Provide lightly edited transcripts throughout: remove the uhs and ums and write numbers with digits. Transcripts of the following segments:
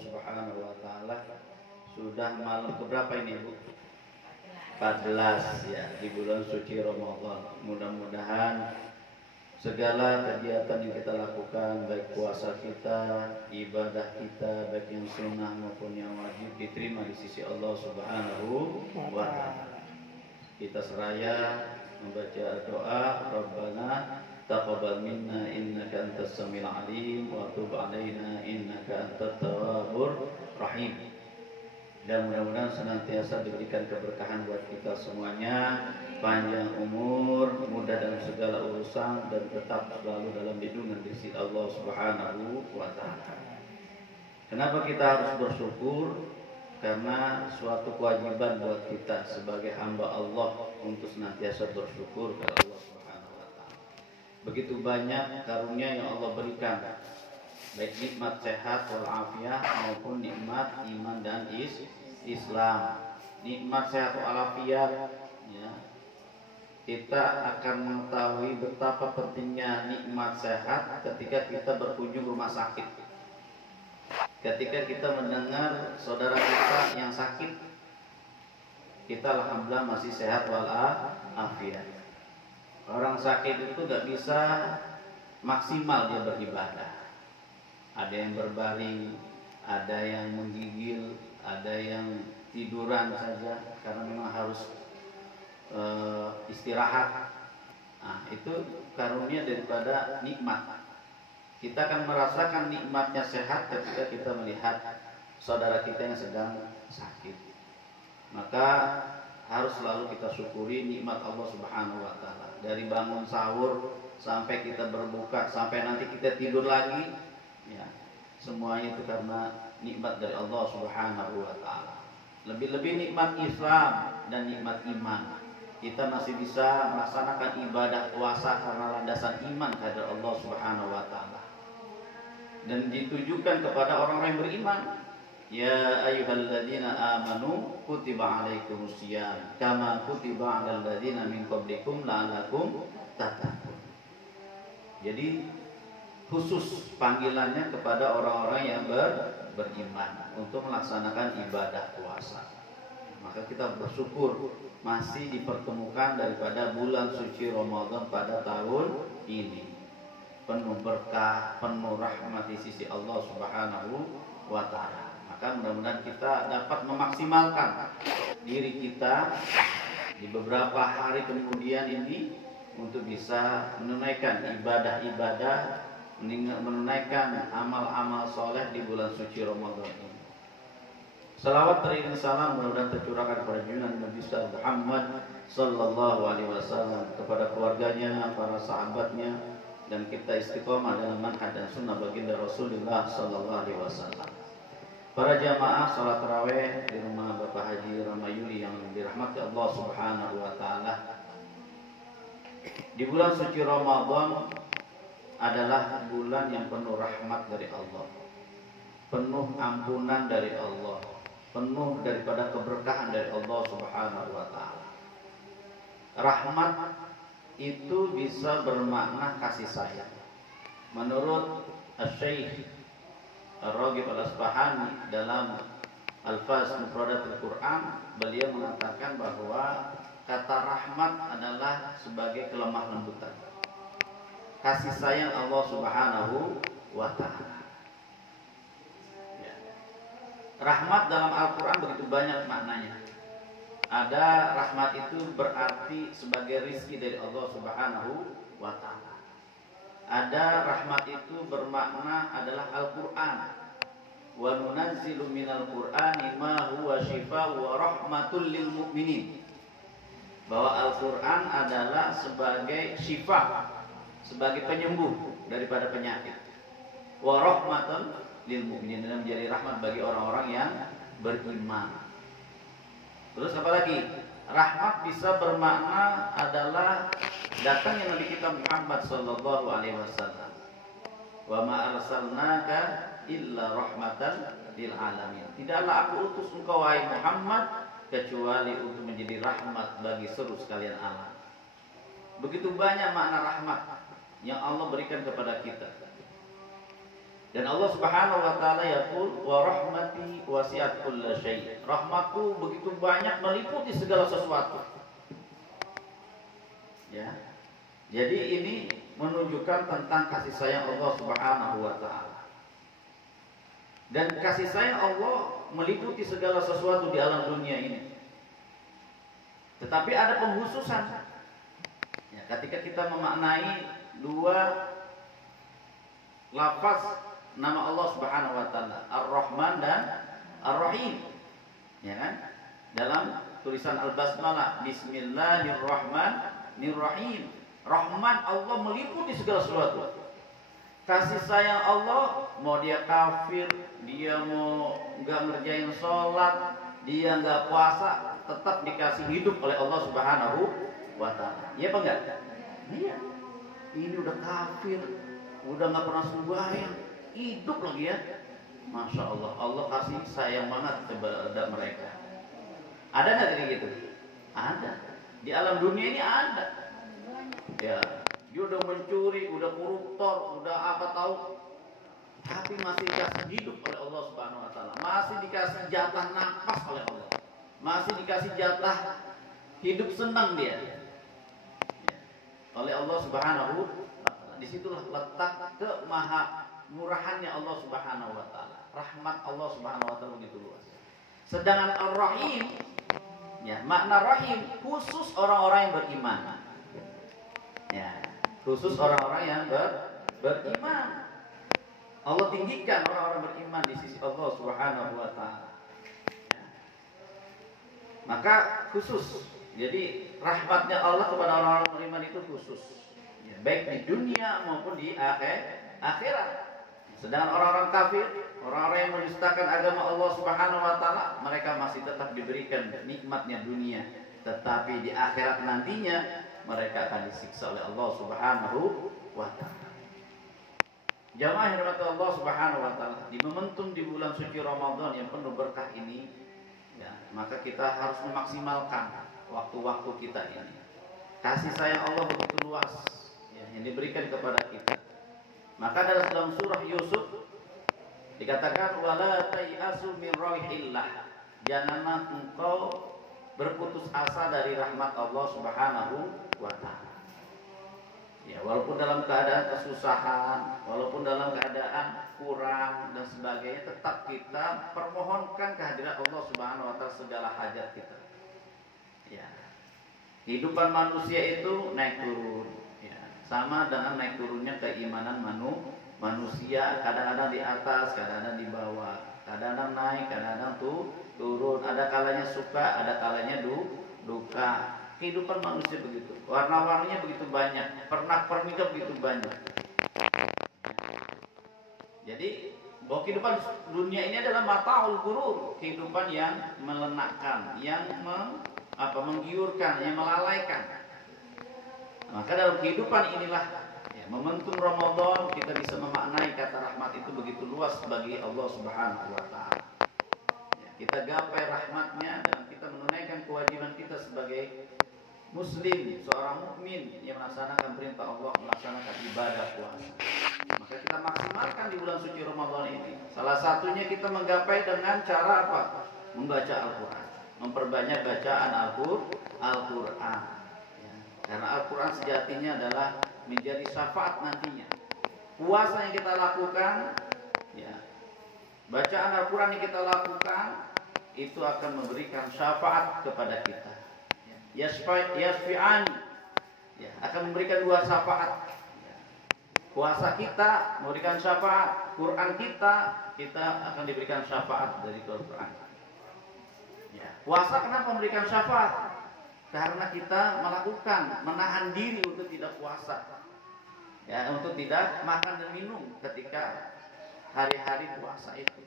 Subhanahu wa taala. Sudah malam keberapa ini, Bu? 14 ya, di bulan suci Ramadan. Mudah-mudahan segala kegiatan yang kita lakukan, baik puasa kita, ibadah kita, baik yang sunnah maupun yang wajib, diterima di sisi Allah Subhanahu wa taala. Kita seraya membaca doa, Rabbana taqabbal minna innaka antas samiul alim wa tub alaina innaka antat tawwabur rahim. Dan mudah-mudahan senantiasa diberikan keberkahan buat kita semuanya, panjang umur, mudah dalam segala urusan, dan tetap selalu dalam lindungan di sisi Allah Subhanahu wa taala. Kenapa kita harus bersyukur? Karena suatu kewajiban buat kita sebagai hamba Allah untuk senantiasa bersyukur kepada Allah Subhanahu wa taala. Begitu banyak karunia yang Allah berikan, baik nikmat sehat walafiat maupun nikmat iman dan Islam. Nikmat sehat walafiat, ya, kita akan mengetahui betapa pentingnya nikmat sehat ketika kita berkunjung rumah sakit. Ketika kita mendengar saudara kita yang sakit, kita alhamdulillah masih sehat walafiat. Orang sakit itu gak bisa maksimal dia beribadah. Ada yang berbaring, ada yang menggigil, ada yang tiduran saja karena memang harus istirahat. Nah, itu karunia daripada nikmat. Kita akan merasakan nikmatnya sehat ketika kita melihat saudara kita yang sedang sakit. Maka harus selalu kita syukuri nikmat Allah Subhanahu wa taala. Dari bangun sahur sampai kita berbuka sampai nanti kita tidur lagi, ya, semuanya itu karena nikmat dari Allah Subhanahu wa taala. Lebih-lebih nikmat Islam dan nikmat iman. Kita masih bisa melaksanakan ibadah puasa karena landasan iman kepada Allah Subhanahu wa taala. Dan ditujukan kepada orang-orang yang beriman. Ya ayyuhalladzina amanu kutiba alaikumusiyam kama kutiba alal ladzina min qablikum la'allakum tattaqun. Jadi khusus panggilannya kepada orang-orang yang beriman untuk melaksanakan ibadah puasa. Maka kita bersyukur masih dipertemukan daripada bulan suci Ramadan pada tahun ini. Penuh berkah, penuh rahmat di sisi Allah Subhanahu wa taala. Maka mudah-mudahan kita dapat memaksimalkan diri kita di beberapa hari kemudian ini untuk bisa menunaikan ibadah-ibadah, menunaikan amal-amal soleh di bulan suci Ramadan ini. Salawat teriring salam mudah-mudahan tercurahkan kepada junjungan Nabi Muhammad sallallahu alaihi wasallam, kepada keluarganya, para sahabatnya, dan kita istiqomah dalam manhaj dan sunnah baginda Rasulullah sallallahu alaihi wasallam. Para jamaah salat tarawih di rumah Bapak Haji Ramayuli yang dirahmati Allah Subhanahu wa taala. Di bulan suci Ramadan adalah bulan yang penuh rahmat dari Allah, penuh ampunan dari Allah, penuh daripada keberkahan dari Allah Subhanahu wa taala. Rahmat itu bisa bermakna kasih sayang. Menurut Asy-Syaikh Ar-Raghib Al-Asbahani dalam Al-Faz Mufradatul Quran, beliau mengatakan bahwa kata rahmat adalah sebagai kelemah lembutan, kasih sayang Allah Subhanahu wa taala. Ya. Rahmat dalam Al-Quran begitu banyak maknanya. Ada rahmat itu berarti sebagai rizki dari Allah Subhanahu wa ta'ala. Ada rahmat itu bermakna adalah Al-Quran. Wa nunazzilu minal Qur'ani ma huwa shifaa'u wa rahmatul lil mu'minin. Bahwa Al-Quran adalah sebagai syifa, sebagai penyembuh daripada penyakit. Wa rahmatul lil mu'minin, dan menjadi rahmat bagi orang-orang yang beriman. Terus apa lagi? Rahmat bisa bermakna adalah datangnya Nabi kita Muhammad sallallahu alaihi wasallam. Wa ma arsalnaka illa rahmatan lil alamin. Tidaklah aku utus engkau wahai Muhammad kecuali untuk menjadi rahmat bagi seluruh sekalian alam. Begitu banyak makna rahmat yang Allah berikan kepada kita. Dan Allah Subhanahu wa taala yaqul wa rahmati wasi'at kulla syai'. Rahmatku begitu banyak meliputi segala sesuatu. Ya. Jadi ini menunjukkan tentang kasih sayang Allah Subhanahu wa taala. Dan kasih sayang Allah meliputi segala sesuatu di alam dunia ini. Tetapi ada penghususan. Ya, ketika kita memaknai dua lafaz nama Allah Subhanahu wa taala, Ar-Rahman dan Ar-Rahim. Ya kan? Dalam tulisan Al-Basmalah, Bismillahirrahmanirrahim. Rahman Allah meliputi segala sesuatu. Kasih sayang Allah, mau dia kafir, dia mau enggak ngerjain sholat, dia enggak puasa, tetap dikasih hidup oleh Allah Subhanahu wa taala. Iya apa enggak? Iya. Ini udah kafir, udah enggak pernah sembahyang, hidup lagi ya. Masya Allah, Allah kasih sayang banget kepada mereka. Ada nggak kayak gitu? Ada. Di alam dunia ini ada. Ya, dia udah mencuri, udah koruptor, udah apa tahu, tapi masih dikasih hidup oleh Allah Subhanahu wa taala. Masih dikasih jatah nafas oleh Allah. Masih dikasih jatah hidup senang dia. Ya. Oleh Allah Subhanahu wa taala. Disitulah letak kemaha murahannya Allah Subhanahu wa taala. Rahmat Allah Subhanahu wa taala begitu luas. Sedangkan Ar-Rahim, ya, makna rahim khusus orang-orang yang beriman. Ya, khusus orang-orang yang beriman. Allah tinggikan orang-orang beriman di sisi Allah Subhanahu wa taala. Ya. Maka khusus. Jadi rahmatnya Allah kepada orang-orang beriman itu khusus. Ya, baik di dunia maupun di akhirat. Sedangkan orang-orang kafir, orang-orang yang mendustakan agama Allah Subhanahu wa taala, mereka masih tetap diberikan nikmatnya dunia, tetapi di akhirat nantinya mereka akan disiksa oleh Allah Subhanahu wa taala. Jamaah yang dirahmati Allah Subhanahu wa taala, di momentum di bulan suci Ramadan yang penuh berkah ini, ya, maka kita harus memaksimalkan waktu-waktu kita ini. Kasih sayang Allah begitu luas, ya, yang diberikan kepada kita. Maka dalam surah Yusuf dikatakan wala tayasu min rauhillah. Janganlah engkau berputus asa dari rahmat Allah Subhanahu wa taala. Ya, walaupun dalam keadaan kesusahan, walaupun dalam keadaan kurang dan sebagainya, tetap kita permohonkan kehadiran Allah Subhanahu wa taala segala hajat kita. Ya. Kehidupan manusia itu naik turun. Sama dengan naik turunnya keimanan manusia, kadang-kadang di atas, kadang-kadang di bawah, kadang-kadang naik, kadang-kadang turun, ada kalanya suka, ada kalanya duka. Kehidupan manusia begitu, warna-warninya begitu banyak, pernak-perniknya begitu banyak. Jadi bahwa kehidupan dunia ini adalah mata'ul ghurur, kehidupan yang melenakkan, yang menggiurkan, yang melalaikan. Maka dalam kehidupan inilah, ya, momentum Ramadan kita bisa memaknai kata rahmat itu begitu luas bagi Allah Subhanahu wa taala. Ya, kita gapai rahmatnya dan kita menunaikan kewajiban kita sebagai muslim, seorang mukmin yang melaksanakan perintah Allah, melaksanakan ibadah puasa. Maka kita maksimalkan di bulan suci Ramadan ini. Salah satunya kita menggapai dengan cara apa? Membaca Al-Qur'an, memperbanyak bacaan Al-Qur'an. Karena Al-Quran sejatinya adalah menjadi syafaat nantinya. Puasa yang kita lakukan, ya, bacaan Al-Quran yang kita lakukan, itu akan memberikan syafaat kepada kita. Yasfi'an, ya, akan memberikan dua syafaat. Ya. Puasa kita memberikan syafaat, Quran kita akan diberikan syafaat dari Al-Quran. Ya. Puasa kenapa memberikan syafaat? Karena kita menahan diri untuk tidak puasa, ya, untuk tidak makan dan minum ketika hari-hari puasa itu.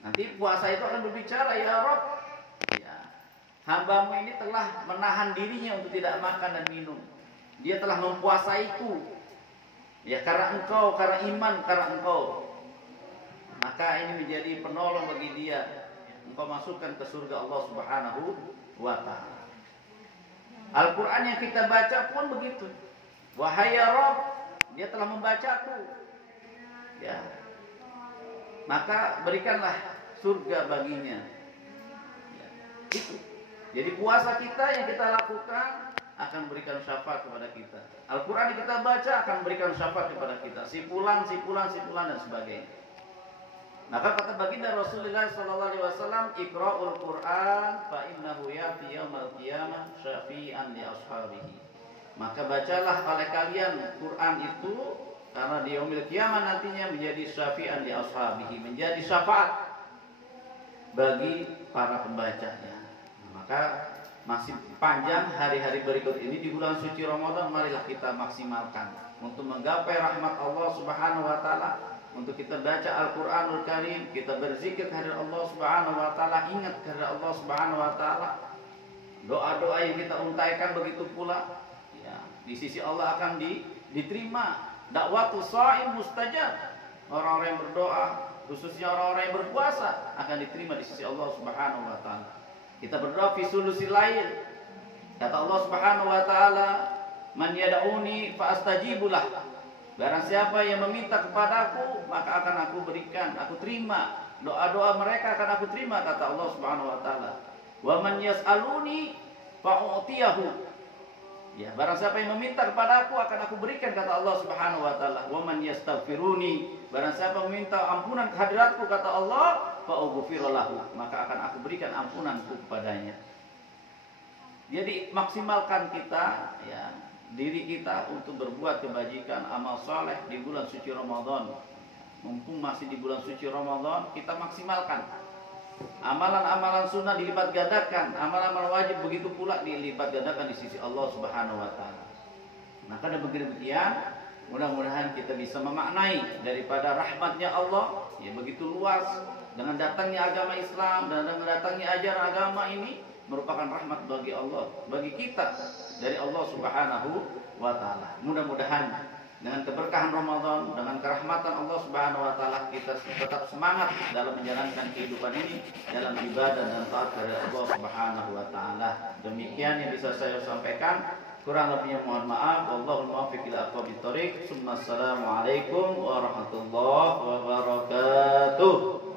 Nanti puasa itu akan berbicara, ya Rabb, ya, hambamu ini telah menahan dirinya untuk tidak makan dan minum. Dia telah mempuasaiku, ya, karena engkau, karena iman, karena engkau. Maka ini menjadi penolong bagi dia. Engkau masukkan ke surga Allah Subhanahu wa taala. Al-Quran yang kita baca pun begitu. Wahai ya Rabb, dia telah membacaku. ya, maka berikanlah surga baginya. Ya, itu. Jadi puasa kita yang kita lakukan akan berikan syafaat kepada kita. Al-Quran yang kita baca akan berikan syafaat kepada kita. Sipulan dan sebagainya. Maka kata baginda Rasulullah SAW, Iqra'ul Quran fa innahu ya'ti yaumal qiyamah syafi'an li ashabihi. Maka bacalah oleh kalian Quran itu, karena di yaumil qiyamah nantinya menjadi syafi'an li ashabihi, menjadi syafaat bagi para pembacanya. Maka masih panjang hari-hari berikut ini di bulan suci Ramadan, marilah kita maksimalkan untuk menggapai rahmat Allah Subhanahu wa taala, untuk kita baca Al-Qur'anul Karim, kita berzikir kehadirat Allah Subhanahu wa taala, ingat kehadirat Allah Subhanahu wa taala. Doa-doa yang kita untaikan begitu pula ya, di sisi Allah akan diterima. Dakwatus shaim mustajab. Orang-orang yang berdoa, khususnya orang-orang yang berpuasa, akan diterima di sisi Allah Subhanahu wa taala. Kita berdoa fi sulusil lail. Kata Allah Subhanahu wa taala, "Man yad'uni fa astajibulah." Barang siapa yang meminta kepadaku, maka akan aku berikan, aku terima. Doa-doa mereka akan aku terima, kata Allah Subhanahu wa taala. "Wa man yas'aluni fa u'tiyahu." Ya, barang siapa yang meminta kepadaku akan aku berikan, kata Allah Subhanahu wa taala. "Wa man yastaghfiruni." Barang siapa meminta ampunan kehadiratku, kata Allah, fa'ughfirlahu, maka akan aku berikan ampunanku kepadanya. Jadi maksimalkan kita ya, diri kita untuk berbuat kebajikan, amal saleh di bulan suci Ramadan. Mumpung masih di bulan suci Ramadan, kita maksimalkan. Amalan-amalan sunnah dilipat gandakan, amalan-amalan wajib begitu pula dilipat gandakan di sisi Allah Subhanahu wa taala. Maka dengan demikian, mudah-mudahan kita bisa memaknai daripada rahmatnya Allah ya begitu luas. Dengan datangnya agama Islam dan dengan datangnya ajaran agama ini merupakan rahmat bagi Allah, bagi kita dari Allah Subhanahu wa taala. Mudah-mudahan dengan keberkahan Ramadan, dengan kerahmatan Allah Subhanahu wa taala, kita tetap semangat dalam menjalankan kehidupan ini dalam ibadah dan taat kepada Allah Subhanahu wa taala. Demikian yang bisa saya sampaikan. Kurang lebihnya mohon maaf. Wallahul muwaffiq ila aqwamit thoriq. Assalamualaikum warahmatullahi wabarakatuh.